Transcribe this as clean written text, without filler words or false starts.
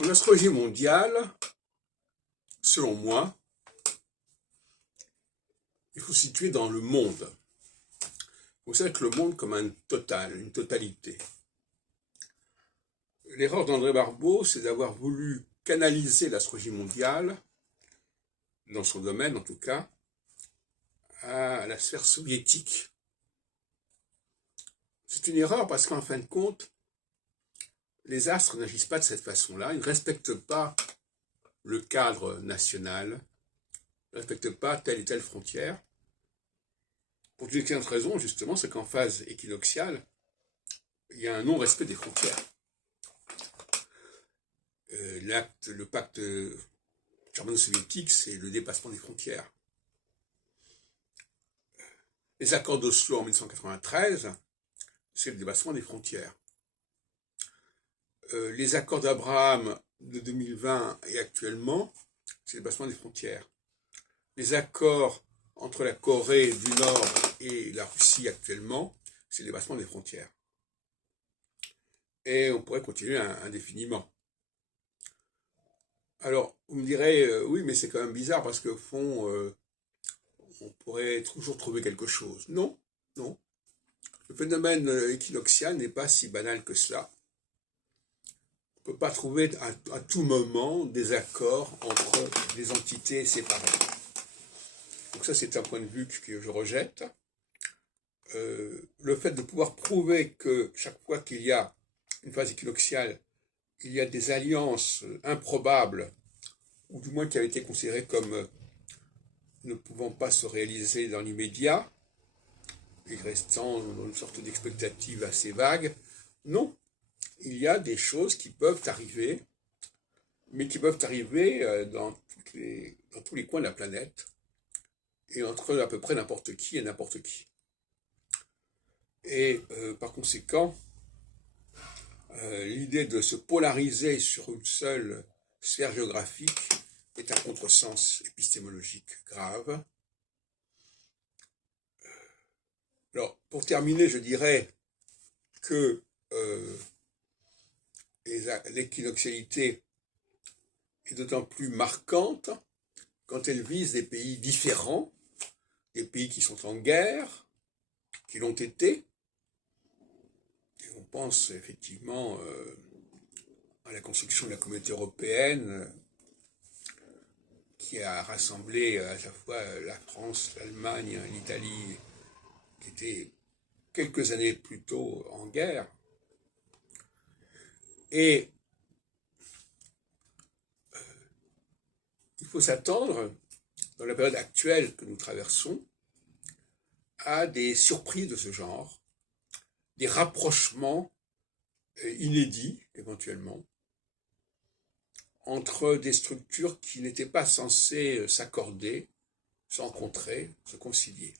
L'astrologie mondiale, selon moi, il faut situer dans le monde. Vous savez que le monde comme un total, une totalité. L'erreur d'André Barbeau, c'est d'avoir voulu canaliser l'astrologie mondiale, dans son domaine en tout cas, à la sphère soviétique. C'est une erreur parce qu'en fin de compte, les astres n'agissent pas de cette façon-là, ils ne respectent pas le cadre national, ne respectent pas telle et telle frontière. Pour une excellente raison, justement, c'est qu'en phase équinoxiale, il y a un non-respect des frontières. Le pacte germano-soviétique, c'est le dépassement des frontières. Les accords d'Oslo en 1993, c'est le dépassement des frontières. Les accords d'Abraham de 2020 et actuellement, c'est le dépassement des frontières. Les accords entre la Corée du Nord et la Russie actuellement, c'est le dépassement des frontières. Et on pourrait continuer indéfiniment. Alors, vous me direz, oui, mais c'est quand même bizarre parce qu'au fond, on pourrait toujours trouver quelque chose. Non, non. Le phénomène équinoxial n'est pas si banal que cela. On ne peut pas trouver à tout moment des accords entre des entités séparées. Donc ça, c'est un point de vue que je rejette. Le fait de pouvoir prouver que chaque fois qu'il y a une phase équinoxiale, il y a des alliances improbables, ou du moins qui avaient été considérées comme ne pouvant pas se réaliser dans l'immédiat, et restant dans une sorte d'expectative assez vague. Non, il y a des choses qui peuvent arriver, mais qui peuvent arriver dans tous les coins de la planète, et entre à peu près n'importe qui et n'importe qui. Et par conséquent, l'idée de se polariser sur une seule sphère géographique est un contresens épistémologique grave. Alors, pour terminer, je dirais que l'équinoxialité est d'autant plus marquante quand elle vise des pays différents, des pays qui sont en guerre, qui l'ont été. Et on pense effectivement à la construction de la communauté européenne qui a rassemblé à la fois la France, l'Allemagne, l'Italie, qui étaient quelques années plus tôt en guerre. Et il faut s'attendre, dans la période actuelle que nous traversons, à des surprises de ce genre, des rapprochements inédits, éventuellement, entre des structures qui n'étaient pas censées s'accorder, se rencontrer, se concilier.